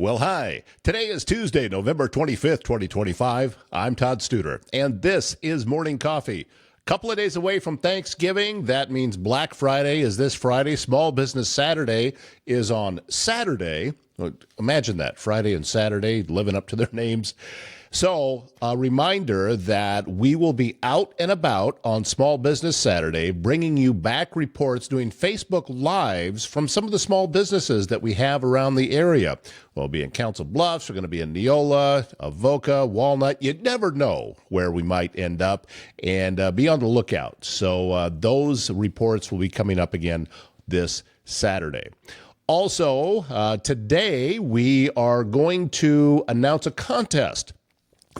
Well, hi. Today is Tuesday, November 25th, 2025. I'm Todd Studer, and this is Morning Coffee. Couple of days away from Thanksgiving. That means Black Friday is this Friday. Small Business Saturday is on Saturday. Imagine that, Friday and Saturday, living up to their names. So, a reminder that we will be out and about on Small Business Saturday, bringing you back reports, doing Facebook Lives from some of the small businesses that we have around the area. We'll be in Council Bluffs, we're going to be in Neola, Avoca, Walnut. You never know where we might end up, and be on the lookout. So, those reports will be coming up again this Saturday. Also, today we are going to announce a contest.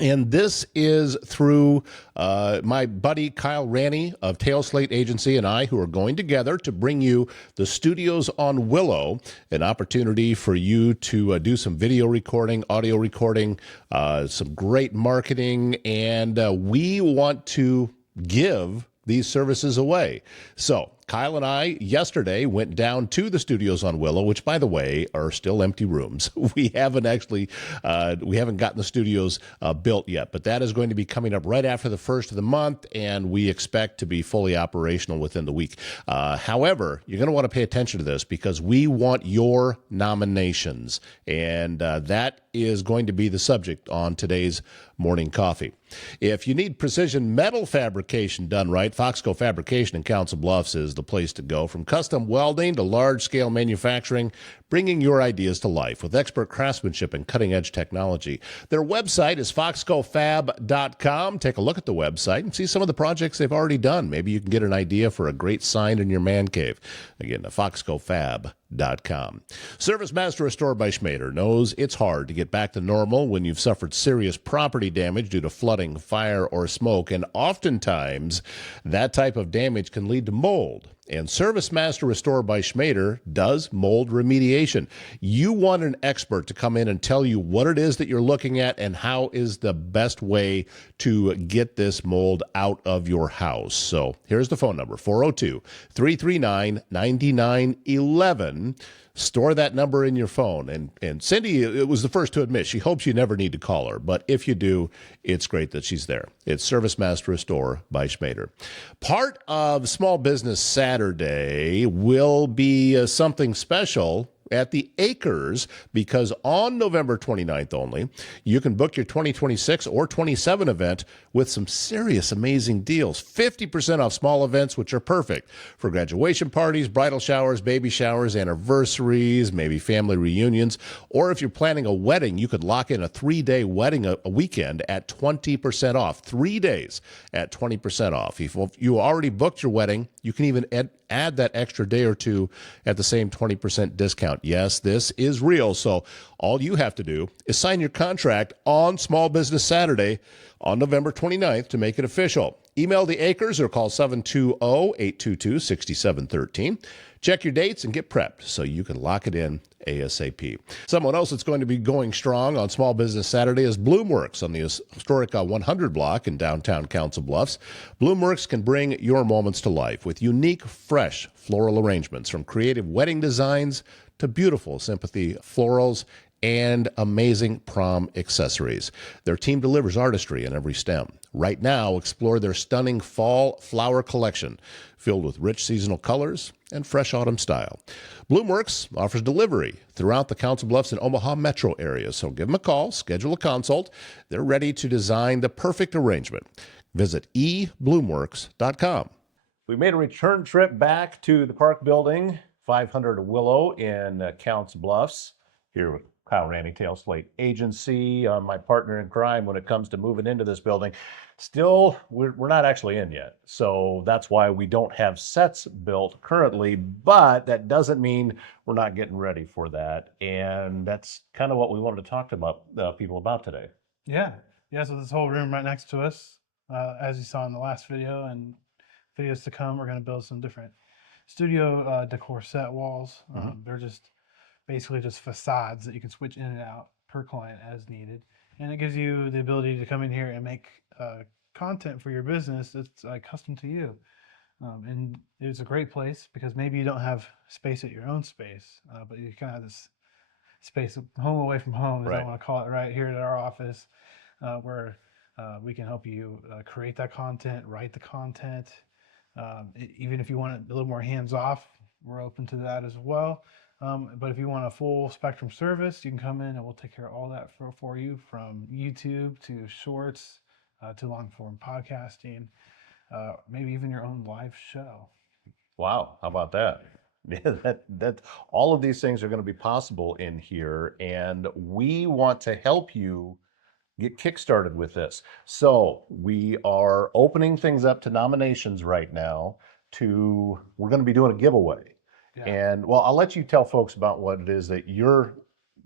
And this is through my buddy Kyle Ranney of TaleSlate.Agency and I, who are going together to bring you the studios on Willow, an opportunity for you to do some video recording, audio recording, some great marketing, and we want to give these services away. So Kyle and I yesterday went down to the studios on Willow, which, by the way, are still empty rooms. We haven't gotten the studios built yet, but that is going to be coming up right after the first of the month, and we expect to be fully operational within the week. However, you're going to want to pay attention to this because we want your nominations, and that is going to be the subject on today's Morning Coffee. If you need precision metal fabrication done right, Foxco Fabrication in Council Bluffs is the place to go. From custom welding to large-scale manufacturing, bringing your ideas to life with expert craftsmanship and cutting-edge technology. Their website is foxcofab.com. Take a look at the website and see some of the projects they've already done. Maybe you can get an idea for a great sign in your man cave. Again, foxcofab.com. Service Master Restore by Schmader knows it's hard to get back to normal when you've suffered serious property damage due to flooding, fire, or smoke, and oftentimes that type of damage can lead to mold. And Service Master Restore by Schmader does mold remediation. You want an expert to come in and tell you what it is that you're looking at and how is the best way to get this mold out of your house. So here's the phone number, 402-339-9911. Store that number in your phone. And Cindy, it was the first to admit she hopes you never need to call her. But if you do, it's great that she's there. It's Service Master Restore by Schmader. Part of Small Business Saturday will be something special at the Acres, because on November 29th only, you can book your 2026 or 27 event with some serious amazing deals. 50% off small events, which are perfect for graduation parties, bridal showers, baby showers, anniversaries, maybe family reunions. Or if you're planning a wedding, you could lock in a 3-day wedding a weekend at 20% off. 3 days at 20% off. If you already booked your wedding, you can even add that extra day or two at the same 20% discount. Yes, this is real. So all you have to do is sign your contract on Small Business Saturday on November 29th to make it official. Email the Acres or call 720-822-6713. Check your dates and get prepped so you can lock it in ASAP. Someone else that's going to be going strong on Small Business Saturday is Bloomworks on the historic 100 block in downtown Council Bluffs. Bloomworks can bring your moments to life with unique, fresh floral arrangements, from creative wedding designs to beautiful sympathy florals and amazing prom accessories. Their team delivers artistry in every stem. Right now, explore their stunning fall flower collection filled with rich seasonal colors and fresh autumn style. Bloomworks offers delivery throughout the Council Bluffs and Omaha metro area, so give them a call, schedule a consult. They're ready to design the perfect arrangement. Visit ebloomworks.com. We made a return trip back to the Park Building, 500 Willow in Council Bluffs, here with Kyle Ranney, TaleSlate.Agency, my partner in crime when it comes to moving into this building. Still, we're not actually in yet, so that's why we don't have sets built currently, but that doesn't mean we're not getting ready for that, and that's kind of what we wanted to talk to people about today. Yeah, so this whole room right next to us, as you saw in the last video and videos to come, we're going to build some different studio decor set walls. They're just basically just facades that you can switch in and out per client as needed. And it gives you the ability to come in here and make content for your business that's custom to you. And it's a great place because maybe you don't have space at your own space, but you kind of have this space, home away from home, as I Right. want to call it, right here at our office, where we can help you create that content, write the content. Even if you want it a little more hands off, we're open to that as well. But if you want a full spectrum service, you can come in and we'll take care of all that for you, from YouTube to shorts to long form podcasting, maybe even your own live show. Wow, how about that? Yeah, that all of these things are going to be possible in here, and we want to help you get kickstarted with this. So we are opening things up to nominations right now. We're going to be doing a giveaway, Yeah. and well, I'll let you tell folks about what it is that you're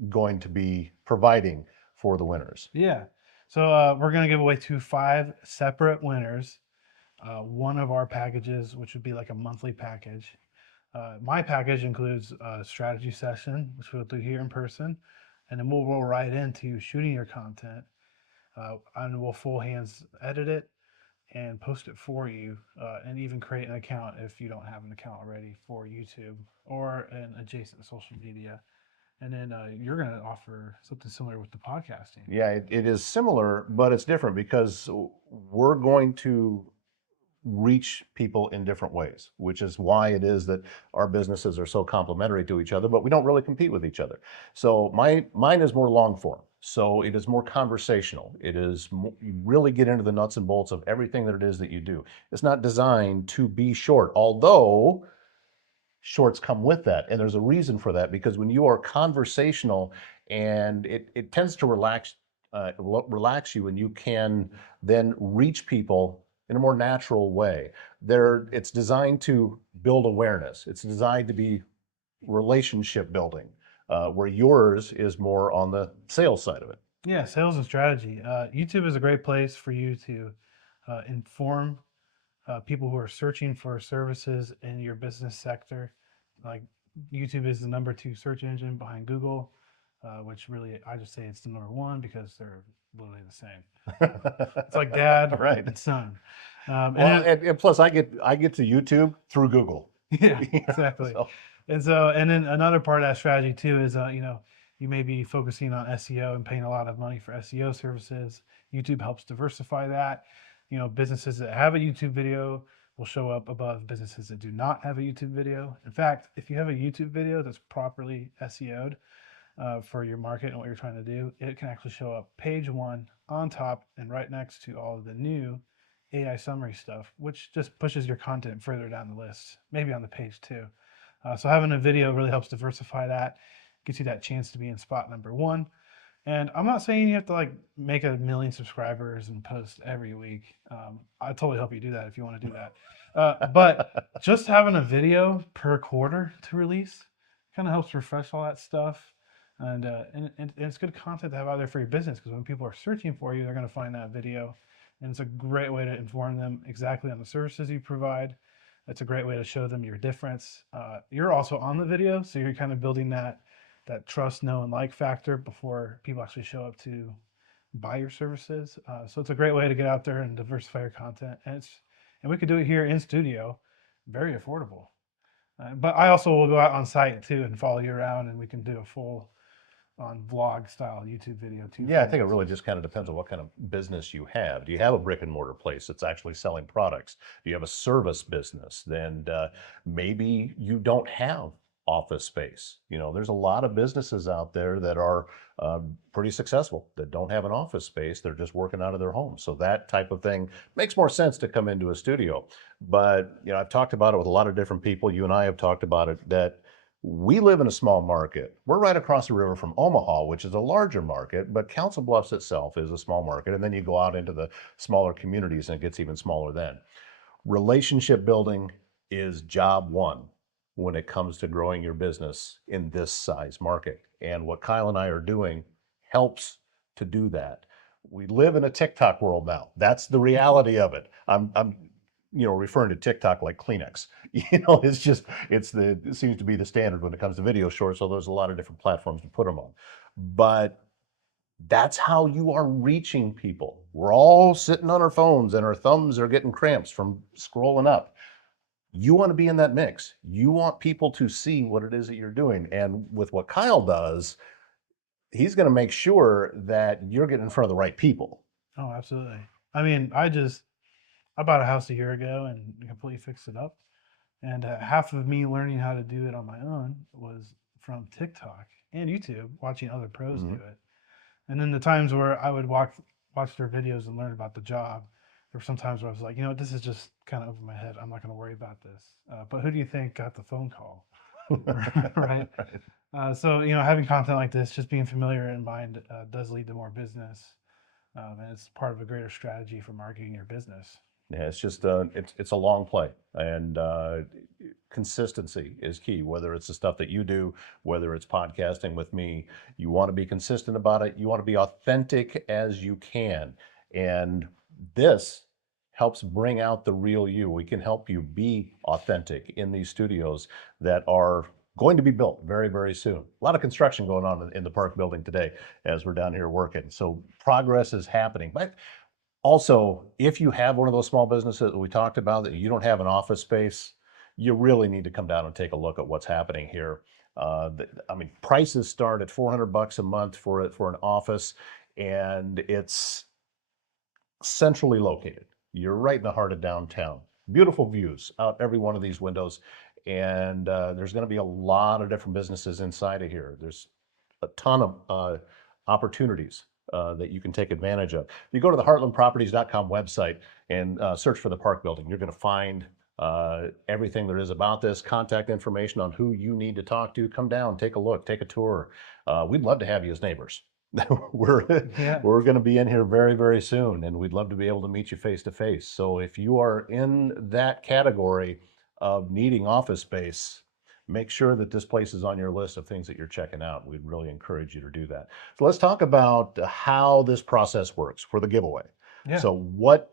going to be providing for the winners. Yeah. So we're going to give away to 5 separate winners. One of our packages, which would be like a monthly package. My package includes a strategy session, which we'll do here in person, and then we'll roll right into shooting your content, and we'll full hands edit it and post it for you, and even create an account if you don't have an account already for YouTube or an adjacent social media. And then you're going to offer something similar with the podcasting. Yeah, it is similar, but it's different because we're going to reach people in different ways, which is why it is that our businesses are so complementary to each other, but we don't really compete with each other. So mine is more long form. So it is more conversational. It is you really get into the nuts and bolts of everything that it is that you do. It's not designed to be short, although shorts come with that. And there's a reason for that, because when you are conversational, and it tends to relax you, and you can then reach people in a more natural way. It's designed to build awareness. It's designed to be relationship building, where yours is more on the sales side of it. Yeah, sales and strategy. YouTube is a great place for you to inform people who are searching for services in your business sector. Like, YouTube is the #2 search engine behind Google, which really, I just say it's the #1 because they're literally the same. It's like dad Right. and son. Well, and plus I get to YouTube through Google. Yeah, exactly. So, And then another part of that strategy too is, you may be focusing on SEO and paying a lot of money for SEO services. YouTube helps diversify that. Businesses that have a YouTube video will show up above businesses that do not have a YouTube video. In fact, if you have a YouTube video that's properly SEO'd for your market and what you're trying to do, it can actually show up page 1 on top and right next to all of the new AI summary stuff, which just pushes your content further down the list, maybe on the page 2. So having a video really helps diversify that, gets you that chance to be in spot #1. And I'm not saying you have to make 1 million subscribers and post every week. I totally help you do that if you want to do that. But just having a video per quarter to release kind of helps refresh all that stuff. And it's good content to have out there for your business, because when people are searching for you, they're going to find that video. And it's a great way to inform them exactly on the services you provide. It's a great way to show them your difference. You're also on the video, so you're kind of building that trust, know, and like factor before people actually show up to buy your services. So it's a great way to get out there and diversify your content. And we could do it here in studio, very affordable. But I also will go out on site too and follow you around, and we can do a full on vlog style YouTube video too. yeah, I think it really just kind of depends on what kind of business you have. Do you have a brick and mortar place that's actually selling products? Do you have a service business? Then maybe you don't have office space. There's a lot of businesses out there that are pretty successful that don't have an office space. They're just working out of their home. So that type of thing makes more sense to come into a studio. But I've talked about it with a lot of different people. You and I have talked about it, that we live in a small market. We're right across the river from Omaha, which is a larger market, but Council Bluffs itself is a small market. And then you go out into the smaller communities and it gets even smaller then. Relationship building is job 1 when it comes to growing your business in this size market. And what Kyle and I are doing helps to do that. We live in a TikTok world now. That's the reality of it. I'm referring to TikTok like Kleenex. It seems to be the standard when it comes to video shorts. So there's a lot of different platforms to put them on. But that's how you are reaching people. We're all sitting on our phones and our thumbs are getting cramps from scrolling up. You want to be in that mix. You want people to see what it is that you're doing. And with what Kyle does, he's going to make sure that you're getting in front of the right people. Oh, absolutely. I mean, I bought a house a year ago and completely fixed it up. And half of me learning how to do it on my own was from TikTok and YouTube, watching other pros do it. And then the times where I would watch their videos and learn about the job, there were some times where I was like, this is just kind of over my head. I'm not going to worry about this. But who do you think got the phone call? Right. So, having content like this, just being familiar in mind does lead to more business. And it's part of a greater strategy for marketing your business. Yeah, it's just it's a long play, and consistency is key. Whether it's the stuff that you do, whether it's podcasting with me, you want to be consistent about it. You want to be authentic as you can, and this helps bring out the real you. We can help you be authentic in these studios that are going to be built very, very soon. A lot of construction going on in the park building today as we're down here working. So progress is happening. But also, if you have one of those small businesses that we talked about that you don't have an office space, you really need to come down and take a look at what's happening here. I mean, prices start at $400 a month for an office, and it's centrally located. You're right in the heart of downtown. Beautiful views out every one of these windows, and there's going to be a lot of different businesses inside of here. There's a ton of opportunities that you can take advantage of. If you go to the heartlandproperties.com website and search for the park building, you're going to find everything there is about this, contact information on who you need to talk to. Come down, take a look, take a tour. We'd love to have you as neighbors. we're going to be in here very, very soon, and we'd love to be able to meet you face to face. So if you are in that category of needing office space, make sure that this place is on your list of things that you're checking out. We'd really encourage you to do that. So let's talk about how this process works for the giveaway. Yeah. So what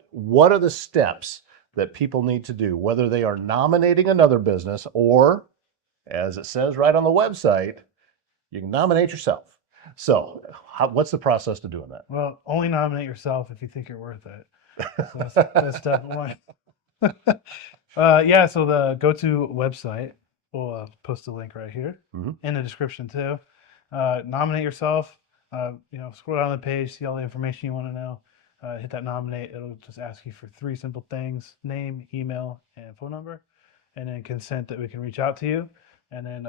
are the steps that people need to do, whether they are nominating another business or, as it says right on the website, you can nominate yourself. So what's the process to doing that? Well, only nominate yourself if you think you're worth it. So that's step one. Yeah, so the go-to website, we'll post a link right here in the description too. Nominate yourself. Scroll down the page, see all the information you want to know. Hit that nominate. It'll just ask you for 3 simple things: name, email, and phone number, and then consent that we can reach out to you. And then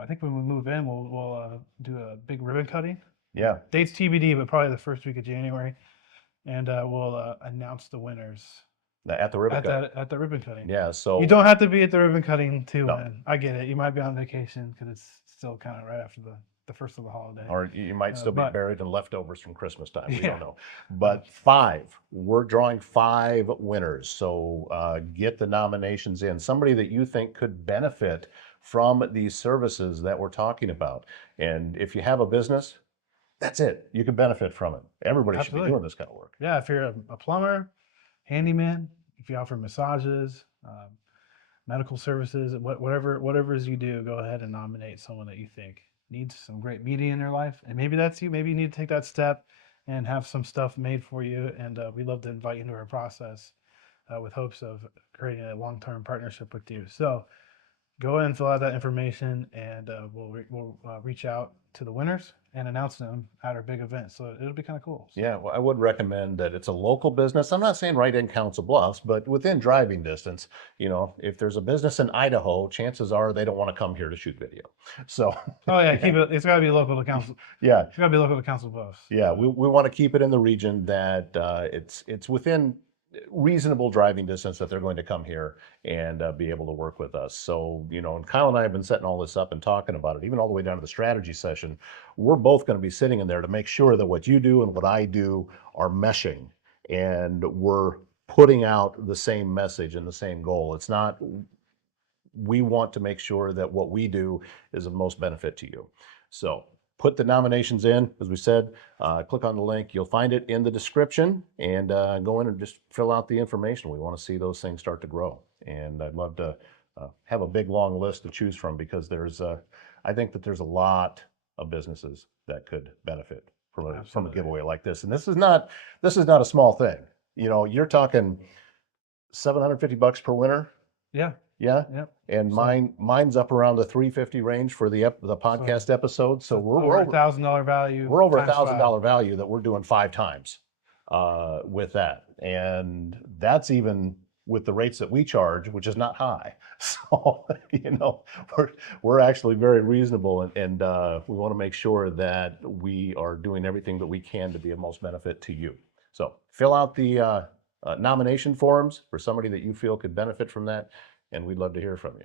I think when we move in, we'll do a big ribbon cutting. Yeah. Dates TBD, but probably the first week of January, and we'll announce the winners at the ribbon cutting. At the ribbon cutting. Yeah. So you don't have to be at the ribbon cutting to win. I get it. You might be on vacation because it's still kind of right after the first of the holiday. Or you might still be buried in leftovers from Christmas time. We don't know. But we're drawing 5 winners. So get the nominations in. Somebody that you think could benefit from these services that we're talking about. And if you have a business, that's it. You can benefit from it. Everybody should be doing this kind of work. Yeah, if you're a plumber, handyman, if you offer massages, medical services, whatever you do, go ahead and nominate someone that you think needs some great media in their life. And maybe that's you. Maybe you need to take that step and have some stuff made for you. And we'd love to invite you into our process with hopes of creating a long-term partnership with you. So go ahead and fill out that information, and we'll reach out to the winners and announce them at our big event. So it'll be kind of cool. So. Yeah, well, I would recommend that it's a local business. I'm not saying right in Council Bluffs, but within driving distance. If there's a business in Idaho, chances are they don't want to come here to shoot video. So. Oh yeah, keep it. It's got to be local to Council. Yeah, it's got to be local to Council Bluffs. Yeah, we want to keep it in the region that it's within reasonable driving distance that they're going to come here and be able to work with us. So, and Kyle and I have been setting all this up and talking about it, even all the way down to the strategy session. We're both going to be sitting in there to make sure that what you do and what I do are meshing, and we're putting out the same message and the same goal. It's not, we want to make sure that what we do is of most benefit to you. So put the nominations in, as we said, click on the link. You'll find it in the description, and go in and just fill out the information. We want to see those things start to grow. And I'd love to have a big, long list to choose from, because I think that there's a lot of businesses that could benefit from a giveaway like this. And this is not a small thing. You're talking $750 per winner. Yeah. Yeah. Yep. And mine's up around the 350 range for the podcast episode. So we're over over $1,000 value. We're over times $1,000 value that we're doing 5 times with that, and that's even with the rates that we charge, which is not high. So we're actually very reasonable, and we want to make sure that we are doing everything that we can to be of most benefit to you. So fill out the nomination forms for somebody that you feel could benefit from that, and we'd love to hear from you.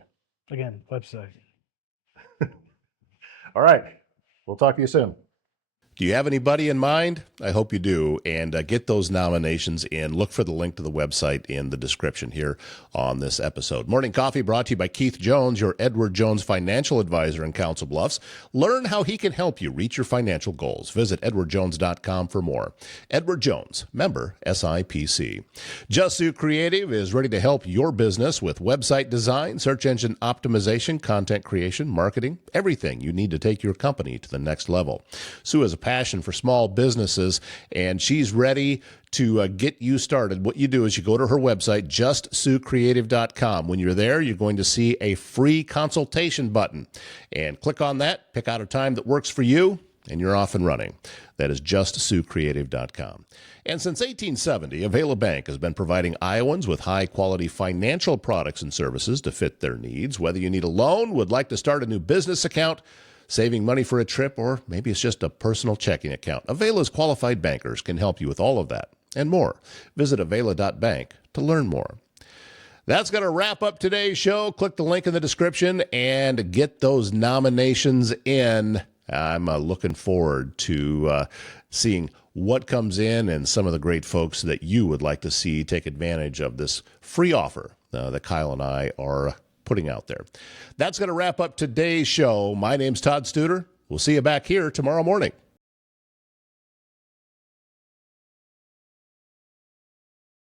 Again, website. All right. We'll talk to you soon. Do you have anybody in mind? I hope you do. And get those nominations in. Look for the link to the website in the description here on this episode. Morning Coffee brought to you by Keith Jones, your Edward Jones financial advisor in Council Bluffs. Learn how he can help you reach your financial goals. Visit edwardjones.com for more. Edward Jones, member SIPC. Just Sue Creative is ready to help your business with website design, search engine optimization, content creation, marketing, everything you need to take your company to the next level. Sue has a passion for small businesses, and she's ready to get you started. What you do is you go to her website, justsuecreative.com. When you're there, you're going to see a free consultation button, and click on that, pick out a time that works for you, and you're off and running. That is justsuecreative.com. And since 1870, Avila Bank has been providing Iowans with high-quality financial products and services to fit their needs. Whether you need a loan, would like to start a new business account, saving money for a trip, or maybe it's just a personal checking account, Avila's qualified bankers can help you with all of that and more. Visit avila.bank to learn more. That's going to wrap up today's show. Click the link in the description and get those nominations in. I'm looking forward to seeing what comes in and some of the great folks that you would like to see take advantage of this free offer that Kyle and I are putting out there. That's going to wrap up today's show. My name's Todd Studer. We'll see you back here tomorrow morning.